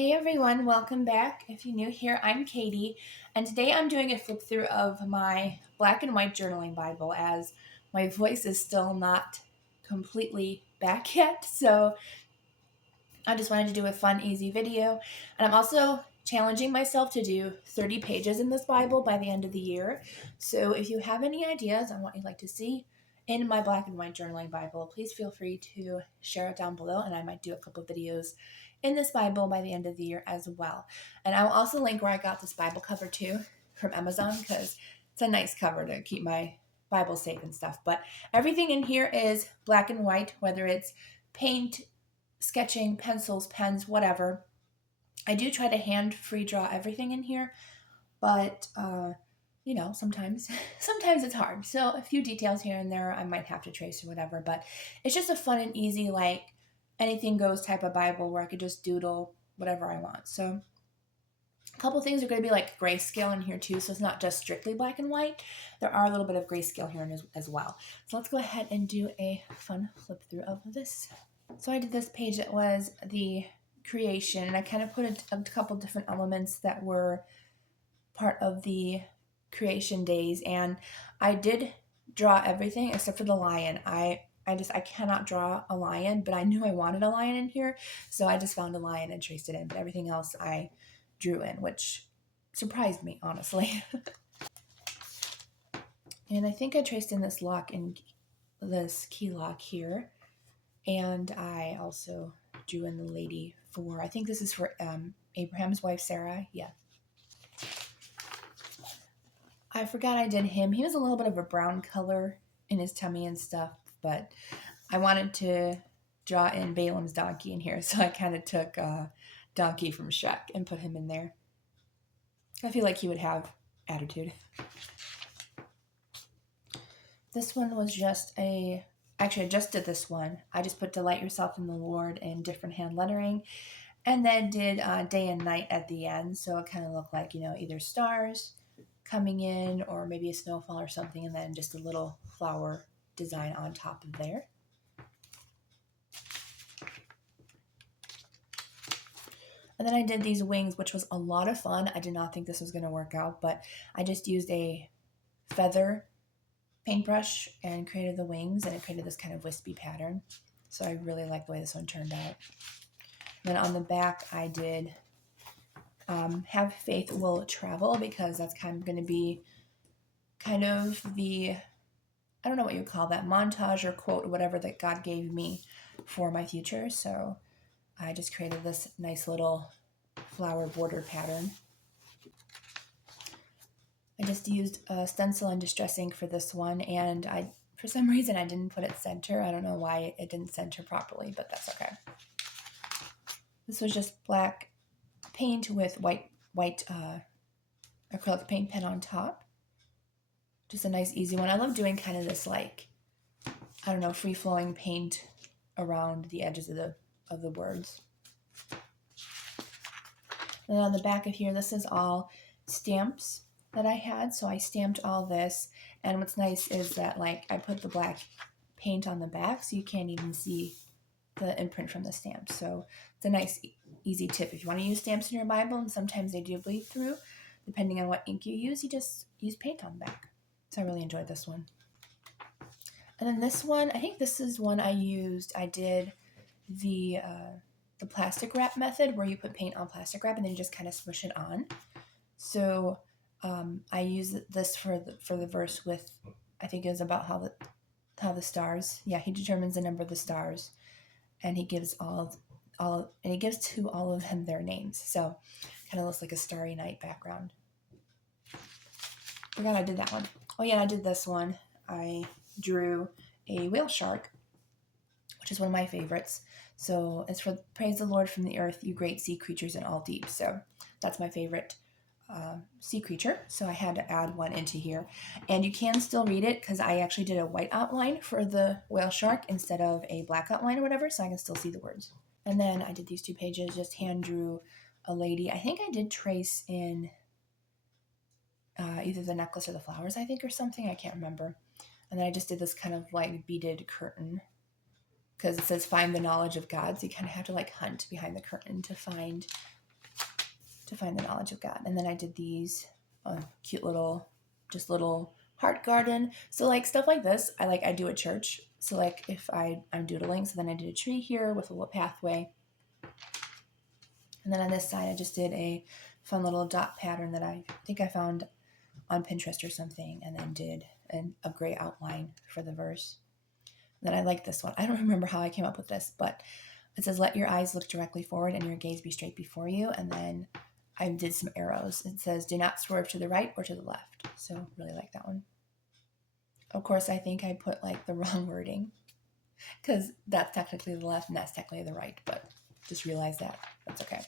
Hey everyone, welcome back. If you're new here, I'm Katie, and today I'm doing a flip through of my black and white journaling Bible as my voice is still not completely back yet. So I just wanted to do a fun, easy video. And I'm also challenging myself to do 30 pages in this Bible by the end of the year. So if you have any ideas on what you'd like to see in my black and white journaling Bible, please feel free to share it down below, and I might do a couple videos in this Bible by the end of the year as well. And I will also link where I got this Bible cover too from Amazon, because it's a nice cover to keep my Bible safe and stuff. But everything in here is black and white, whether it's paint, sketching, pencils, pens, whatever. I do try to hand free draw everything in here, but sometimes sometimes it's hard. So a few details here and there I might have to trace or whatever, but it's just a fun and easy, like anything goes type of Bible where I could just doodle whatever I want. So a couple things are going to be like grayscale in here too, so it's not just strictly black and white. There are a little bit of grayscale here as well. So let's go ahead and do a fun flip through of this. So I did this page that was the creation, and I kind of put a couple different elements that were part of the creation days, and I did draw everything except for the lion. I cannot draw a lion, but I knew I wanted a lion in here, so I just found a lion and traced it in, but everything else I drew in, which surprised me, honestly. And I think I traced in this lock and this key lock here. And I also drew in the lady for, I think this is for Abraham's wife, Sarah. Yeah. I forgot I did him. He was a little bit of a brown color in his tummy and stuff, but I wanted to draw in Balaam's donkey in here, so I kind of took Donkey from Shrek and put him in there. I feel like he would have attitude. This one was just actually, I just did this one. I just put delight yourself in the Lord in different hand lettering, and then did day and night at the end. So it kind of looked like, either stars coming in or maybe a snowfall or something, and then just a little flower design on top of there. And then I did these wings, which was a lot of fun. I did not think this was going to work out, but I just used a feather paintbrush and created the wings, and it created this kind of wispy pattern. So I really like the way this one turned out. Then on the back I did have faith will travel, because that's kind of going to be kind of the, I don't know what you call that, montage or quote or whatever that God gave me for my future. So I just created this nice little flower border pattern. I just used a stencil and distress ink for this one, and for some reason I didn't put it center. I don't know why it didn't center properly, but that's okay. This was just black paint with white acrylic paint pen on top. Just a nice easy one. I love doing kind of this, like, I don't know, free-flowing paint around the edges of the words. And on the back of here, this is all stamps that I had, so I stamped all this. And what's nice is that, like, I put the black paint on the back so you can't even see the imprint from the stamp. So it's a nice easy tip if you want to use stamps in your Bible, and sometimes they do bleed through. Depending on what ink you just use paint on the back. So I really enjoyed this one. And then this one, I think this is one I used. I did the plastic wrap method, where you put paint on plastic wrap and then you just kind of smush it on. So I use this for the verse with, I think it was about how the stars, yeah, he determines the number of the stars, and he gives he gives to all of them their names. So kind of looks like a starry night background. Forgot I did that one. Oh yeah, I did this one. I drew a whale shark, which is one of my favorites. So it's for praise the Lord from the earth, you great sea creatures in all deep. So that's my favorite sea creature. So I had to add one into here. And you can still read it, because I actually did a white outline for the whale shark instead of a black outline or whatever, so I can still see the words. And then I did these two pages, just hand drew a lady. I think I did trace in either the necklace or the flowers, I think, or something. I can't remember. And then I just did this kind of like beaded curtain, because it says find the knowledge of God. So you kind of have to like hunt behind the curtain to find to find the knowledge of God. And then I did these cute little heart garden. So like stuff like this, I do at church. So like if I'm doodling, so then I did a tree here with a little pathway. And then on this side, I just did a fun little dot pattern that I think I found on Pinterest or something, and then did a gray outline for the verse. And then I like this one. I don't remember how I came up with this, but it says, let your eyes look directly forward and your gaze be straight before you. And then I did some arrows. It says, do not swerve to the right or to the left. So really like that one. Of course, I think I put like the wrong wording because that's technically the left and that's technically the right, but just realize that. That's okay.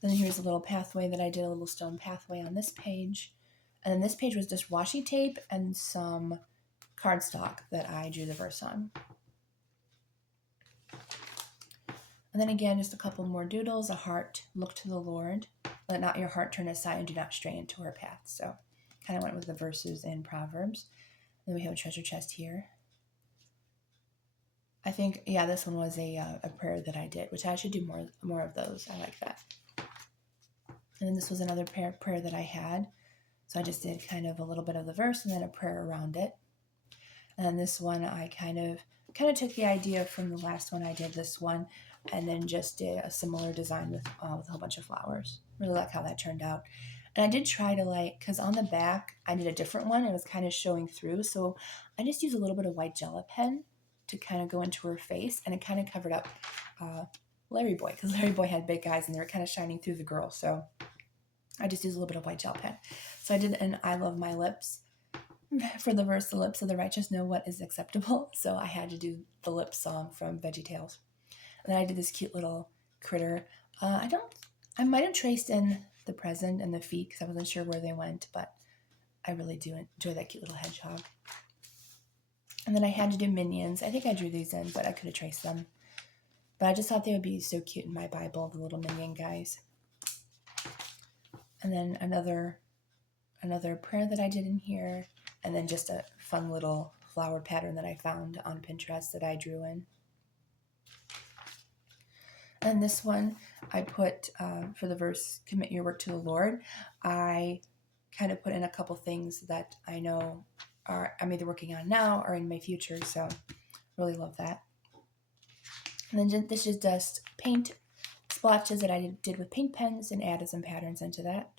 Then here's a little pathway that I did, a little stone pathway on this page. And then this page was just washi tape and some cardstock that I drew the verse on. And then again, just a couple more doodles, a heart, look to the Lord, let not your heart turn aside and do not stray into her path. So kind of went with the verses in Proverbs. Then we have a treasure chest here. I think, yeah, this one was a prayer that I did, which I should do more of those. I like that. And then this was another prayer that I had. So I just did kind of a little bit of the verse and then a prayer around it. And then this one, I kind of took the idea from the last one I did, this one, and then just did a similar design with a whole bunch of flowers. Really like how that turned out. And I did try to because on the back, I did a different one. It was kind of showing through. So I just used a little bit of white gel pen to kind of go into her face, and it kind of covered up Larry Boy, because Larry Boy had big eyes and they were kind of shining through the girl. So I just used a little bit of white gel pen. So I did an I love my lips. For the verse, the lips of the righteous know what is acceptable. So I had to do the lip song from VeggieTales. And then I did this cute little critter. I might have traced in the present and the feet because I wasn't sure where they went, but I really do enjoy that cute little hedgehog. And then I had to do minions. I think I drew these in, but I could have traced them. But I just thought they would be so cute in my Bible, the little minion guys. And then another prayer that I did in here. And then just a fun little flower pattern that I found on Pinterest that I drew in. And this one I put for the verse, commit your work to the Lord. I kind of put in a couple things that I know I'm either working on now or in my future. So really love that. And then this is just paint splotches that I did with paint pens and added some patterns into that.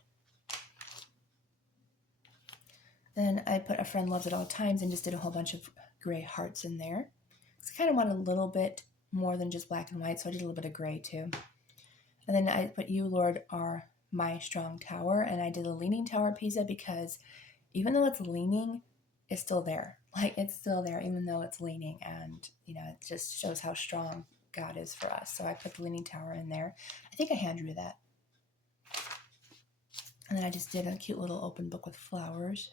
Then I put a friend loves at all times and just did a whole bunch of gray hearts in there. So I kind of want a little bit more than just black and white, so I did a little bit of gray too. And then I put you, Lord, are my strong tower, and I did a leaning tower Pisa because even though it's leaning, it's still there. Like it's still there even though it's leaning, and it just shows how strong God is for us. So I put the leaning tower in there. I think I hand drew that. And then I just did a cute little open book with flowers.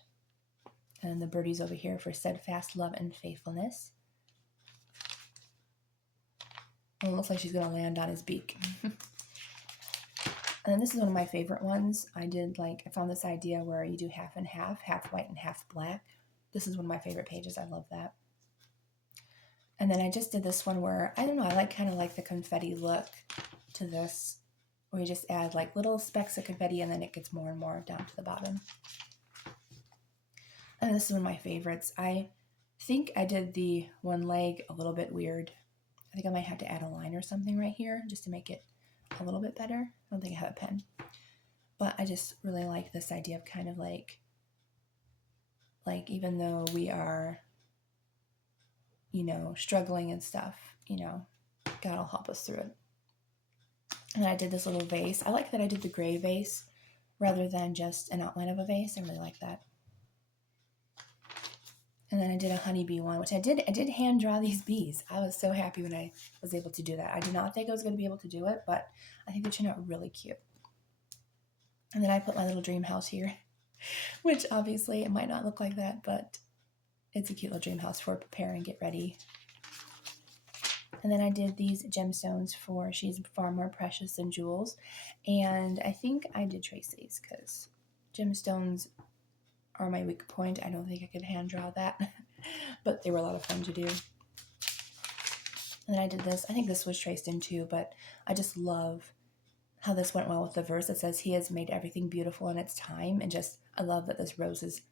And the birdies over here for steadfast love and faithfulness. And it looks like she's going to land on his beak. And then this is one of my favorite ones. I found this idea where you do half and half white and half black. This is one of my favorite pages. I love that. And then I just did this one where, I don't know, I kind of like the confetti look to this, where you just add like little specks of confetti and then it gets more and more down to the bottom. And this is one of my favorites. I think I did the one leg a little bit weird. I think I might have to add a line or something right here just to make it a little bit better. I don't think I have a pen. But I just really like this idea of kind of like even though we are, struggling and stuff, God will help us through it. And I did this little vase. I like that I did the gray vase rather than just an outline of a vase. I really like that. And then I did a honeybee one, which I did hand draw these bees. I was so happy when I was able to do that. I did not think I was going to be able to do it, but I think they turned out really cute. And then I put my little dream house here, which obviously it might not look like that, but it's a cute little dream house for prepare and get ready. And then I did these gemstones for she's far more precious than jewels. And I think I did trace these because gemstones are my weak point. I don't think I could hand draw that, but they were a lot of fun to do. And then I did this. I think this was traced in too, but I just love how this went well with the verse that says he has made everything beautiful in its time. And just, I love that this rose is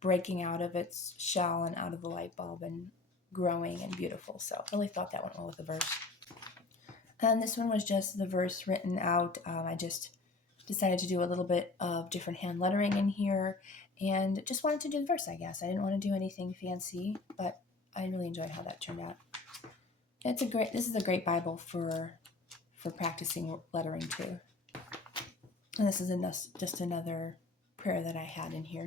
breaking out of its shell and out of the light bulb and growing and beautiful. So I really thought that went well with the verse. And this one was just the verse written out. I just decided to do a little bit of different hand lettering in here and just wanted to do the verse, I guess. I didn't want to do anything fancy, but I really enjoyed how that turned out. This is a great Bible for practicing lettering too. And this is just another prayer that I had in here.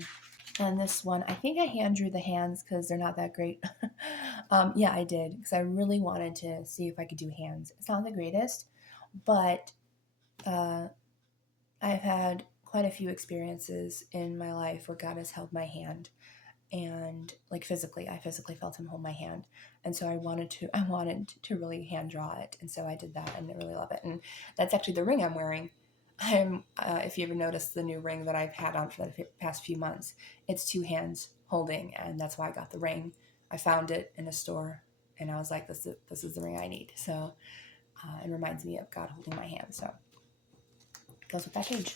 And this one, I think I hand drew the hands because they're not that great. Yeah, I did, because I really wanted to see if I could do hands. It's not the greatest, but I've had quite a few experiences in my life where God has held my hand, and like physically, I physically felt him hold my hand. And so I wanted to really hand draw it. And so I did that, and I really love it. And that's actually the ring I'm wearing. If you ever noticed the new ring that I've had on for the past few months, it's two hands holding, and that's why I got the ring. I found it in a store, and I was like, this is the ring I need. So it reminds me of God holding my hand. So it goes with that page.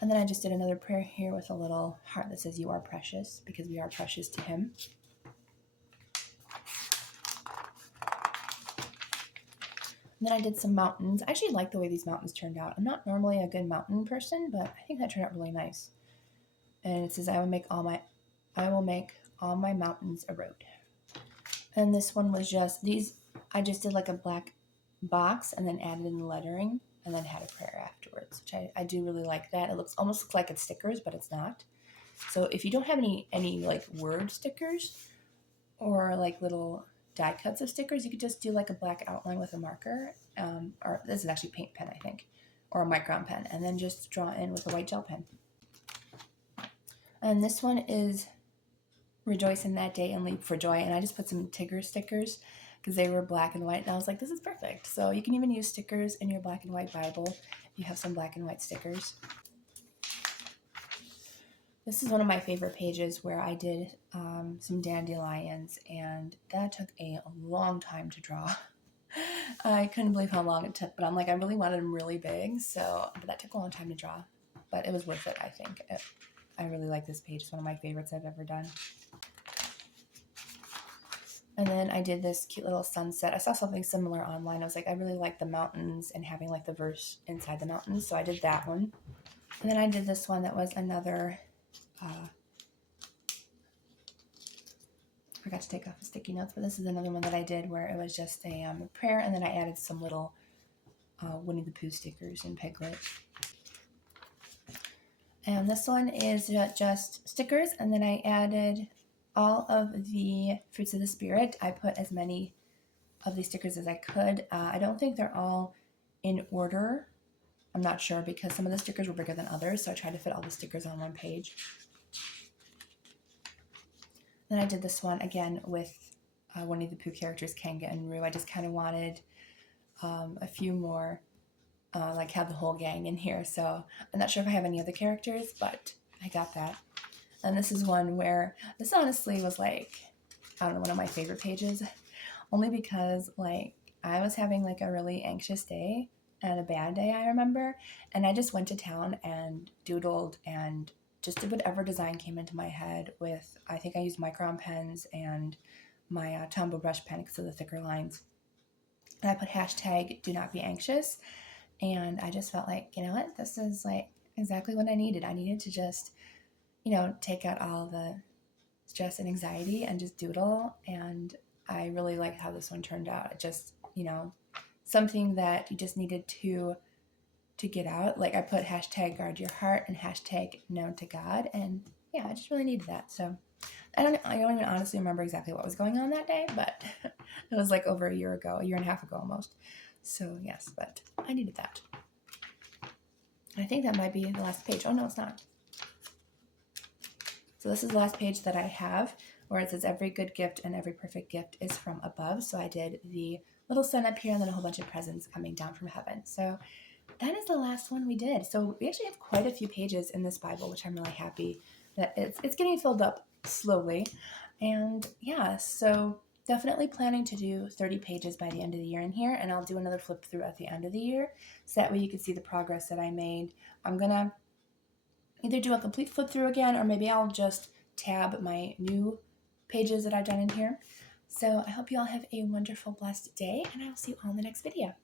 And then I just did another prayer here with a little heart that says, you are precious, because we are precious to him. And then I did some mountains. I actually like the way these mountains turned out. I'm not normally a good mountain person, but I think that turned out really nice. And it says, I will make all my mountains a road. And this one was just these. I just did like a black box and then added in the lettering and then had a prayer afterwards, which I do really like that. It almost looks like it's stickers, but it's not. So if you don't have any like word stickers or like little die cuts of stickers, you could just do like a black outline with a marker, or this is actually paint pen, I think, or a micron pen, and then just draw in with a white gel pen. And this one is rejoice in that day and leap for joy, and I just put some Tigger stickers because they were black and white, and I was like, this is perfect. So you can even use stickers in your black and white Bible if you have some black and white stickers. This is one of my favorite pages where I did some dandelions, and that took a long time to draw. I couldn't believe how long it took, but I'm like, I really wanted them really big, but that took a long time to draw. But it was worth it, I think. I really like this page. It's one of my favorites I've ever done. And then I did this cute little sunset. I saw something similar online. I was like, I really like the mountains and having like the verse inside the mountains, so I did that one. And then I did this one that was another... forgot to take off the sticky notes, but this is another one that I did where it was just a prayer, and then I added some little Winnie the Pooh stickers and Piglet. And this one is just stickers, and then I added all of the fruits of the Spirit. I put as many of these stickers as I could. I don't think they're all in order. I'm not sure, because some of the stickers were bigger than others, so I tried to fit all the stickers on one page. Then I did this one again with Winnie the Pooh characters, Kanga and Roo. I just kind of wanted a few more, like have the whole gang in here. So I'm not sure if I have any other characters, but I got that. And this is one where this honestly was like, I don't know, one of my favorite pages, only because like I was having like a really anxious day and a bad day, I remember, and I just went to town and doodled and just did whatever design came into my head with, I think I used micron pens and my Tombow brush pen because of the thicker lines. And I put hashtag do not be anxious. And I just felt like, you know what, this is like exactly what I needed. I needed to just, take out all the stress and anxiety and just doodle. And I really liked how this one turned out. It just, something that you just needed to get out. Like I put hashtag guard your heart and hashtag known to God. And yeah, I just really needed that. So I don't even honestly remember exactly what was going on that day, but it was like over a year and a half ago almost. So yes, but I needed that. I think that might be the last page. Oh no, it's not. So this is the last page that I have where it says every good gift and every perfect gift is from above. So I did the little sun up here and then a whole bunch of presents coming down from heaven. So that is the last one we did. So we actually have quite a few pages in this Bible, which I'm really happy that it's getting filled up slowly. And yeah, so definitely planning to do 30 pages by the end of the year in here, and I'll do another flip through at the end of the year, so that way you can see the progress that I made. I'm gonna either do a complete flip through again, or maybe I'll just tab my new pages that I've done in here. So I hope you all have a wonderful, blessed day, and I will see you all in the next video.